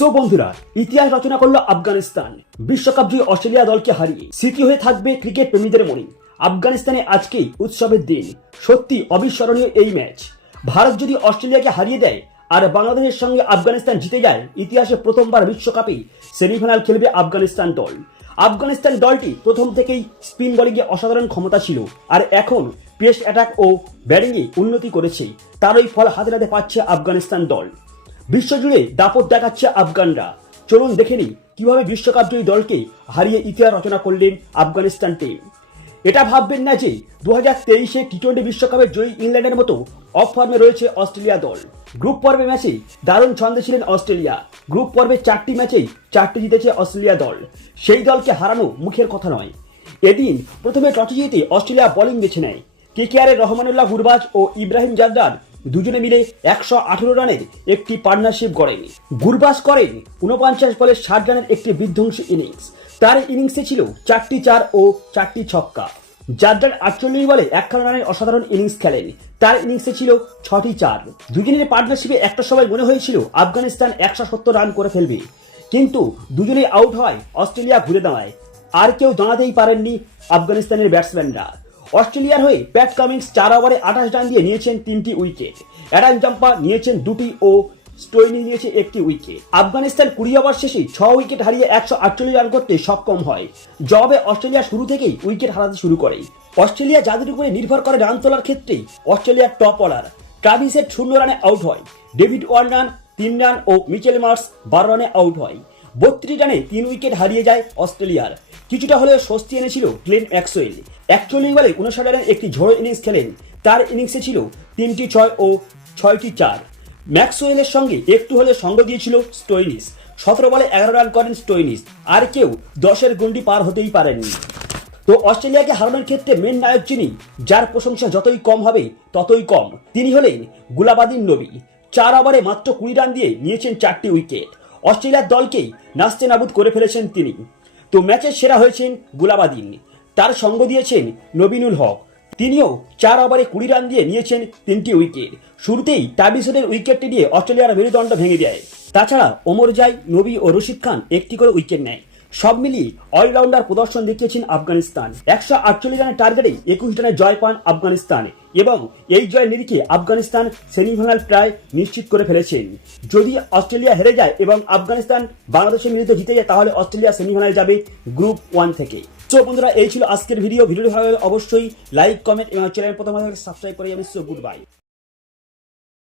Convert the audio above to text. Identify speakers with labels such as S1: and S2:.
S1: So বন্ধুরা, ইতিহাস রচনা করল আফগানিস্তান। বিশ্বকাপ জয়ী অস্ট্রেলিয়া দলকে হারিয়ে স্মৃতি হয়ে থাকবে ক্রিকেট প্রেমীদের মনে। আফগানিস্তানে আজকেই উৎসবের দিন। সত্যি অবিস্মরণীয় এই ম্যাচ। ভারত যদি অস্ট্রেলিয়াকে হারিয়ে দেয়, আর বাংলাদেশের সঙ্গে আফগানিস্তান জিতে যায়, ইতিহাসে প্রথমবার বিশ্বকাপে সেমিফাইনাল খেলবে আফগানিস্তান দল। আফগানিস্তান দলটি প্রথম থেকেই স্পিন বোলিংয়ে অসাধারণ ক্ষমতা ছিল, আর এখন পেস অ্যাটাক ও ব্যাটিংয়ে উন্নতি করেছে। তারই ফল হাতে হাতে পাচ্ছে আফগানিস্তান দল। বিশ্বজুড়ে দাপট দেখাচ্ছে আফগানরা। চলুন দেখে নিই কীভাবে বিশ্বকাপ জয়ী দলকে হারিয়ে ইতিহাস রচনা করলেন আফগানিস্তান টিম। এটা ভাববেন না যে দু হাজার তেইশে টি টোয়েন্টি বিশ্বকাপের জয়ী ইংল্যান্ডের মতো অফ ফর্মে রয়েছে অস্ট্রেলিয়া দল। গ্রুপ পর্বে ম্যাচে দারুণ ছন্দে ছিলেন অস্ট্রেলিয়া। গ্রুপ পর্বে চারটি ম্যাচেই চারটি জিতেছে অস্ট্রেলিয়া দল। সেই দলকে হারানো মুখের কথা নয়। এদিন প্রথমে টসে জিতে অস্ট্রেলিয়া বোলিং বেছে নেয়। কেকেআরের রহমানুল্লাহ গুরবাজ ও ইব্রাহিম জাদ্দার দুজনে মিলে একশো আঠেরো রানের একটি পার্টনারশিপ গড়েন। গুরবাস করেন উনপঞ্চাশ বলে ষাট রানের একটি বিধ্বংসী ইনিংস তার ইনিংসে ছিল চারটি চার ও চারটি ছক্কা। জাদ্দার আটচল্লিশ বলে একখানা রানের অসাধারণ ইনিংস খেলেন। তার ইনিংসে ছিল ছটি চার। দুজনের পার্টনারশিপে একটা সময় মনে হয়েছিল আফগানিস্তান একশো সত্তর রান করে ফেলবে। কিন্তু দুজনেই আউট হয় অস্ট্রেলিয়া ঘুরে দাঁড়ায়। আর কেউ দাঁড়াতেই পারেননি আফগানিস্তানের ব্যাটসম্যানরা অস্ট্রেলিয়ার হয়ে প্যাট কামিংস চার ওভারে আঠাশ রান দিয়ে নিয়েছেন তিনটি উইকেট। অ্যাডাম জাম্পা নিয়েছেন দুটি ও স্টোইনি নিয়েছে একটি উইকেট। আফগানিস্তান কুড়ি ওভার শেষে ছ উইকেট হারিয়ে একশো আটচল্লিশ রান করতে সক্ষম হয়। জবাবে অস্ট্রেলিয়া শুরু থেকেই উইকেট হারাতে শুরু করে। অস্ট্রেলিয়া যাদের উপরে নির্ভর করে রান তোলার ক্ষেত্রে অস্ট্রেলিয়ার টপ অলার ট্রাভিসের শূন্য রানে আউট হয়। ডেভিড ওয়ার্নার তিন রান ও মিচেল মার্স বারো রানে আউট হয়। বত্রিশ রানে তিন উইকেট হারিয়ে যায় অস্ট্রেলিয়ার। কিছুটা হলেও স্বস্তি এনেছিল গ্লেন ম্যাক্সওয়েল। একচল্লিশ বলে উনষাট রানের একটি ঝোড়ো ইনিংস খেলেন। তার ইনিংসে ছিল তিনটি ছয় ও ছয়টি চার। ম্যাক্সওয়েলের সঙ্গে একটু হলে সঙ্গ দিয়েছিল স্টোইনিস। সতেরো বলে এগারো রান করেন স্টোইনিস। আর কেউ দশের গন্ডি পার হতেই পারেননি। তো অস্ট্রেলিয়াকে হারানোর ক্ষেত্রে মেন নায়ক যিনি, যার প্রশংসা যতই কম হবে, ততই কম। তিনি হলেন গুলাবাদিন নবী। চার ওভারে মাত্র কুড়ি রান দিয়ে নিয়েছেন চারটি উইকেট। অস্ট্রেলিয়ার দলকেই নাস্তে নাবুদ করে ফেলেছেন তিনি। তো ম্যাচের সেরা হয়েছেন গুলাবাদিন। তার সঙ্গ দিয়েছেন নবীনুল হক। তিনিও চার ওভারে কুড়ি রান দিয়ে নিয়েছেন তিনটি উইকেট। শুরুতেই তাবিসুদের উইকেটটি দিয়ে অস্ট্রেলিয়ার মেরুদণ্ড ভেঙে দেয়। তাছাড়া ওমর জাই, নবী ও রশিদ খান একটি করে উইকেট নেয়। সব মিলিয়ে অলরাউন্ডার প্রদর্শন দেখিয়েছেন আফগানিস্তান। একশো আটচল্লিশ রানের টার্গেটে একুশ রানে জয় পান আফগানিস্তান এবং এই জয়ের নিরিখে আফগানিস্তান সেমিফাইনাল প্রায় নিশ্চিত করে ফেলেছেন। যদি অস্ট্রেলিয়া হেরে যায় এবং আফগানিস্তান বাংলাদেশের মিলিত জিতে যায়, তাহলে অস্ট্রেলিয়া সেমিফাইনাল যাবে গ্রুপ ওয়ান থেকে। তো বন্ধুরা, এই ছিল আজকের ভিডিও ভিডিওটি ভালো অবশ্যই লাইক কমেন্ট এবং চ্যানেল প্রথম সাবস্ক্রাইব করে যাবেন সো গুড বাই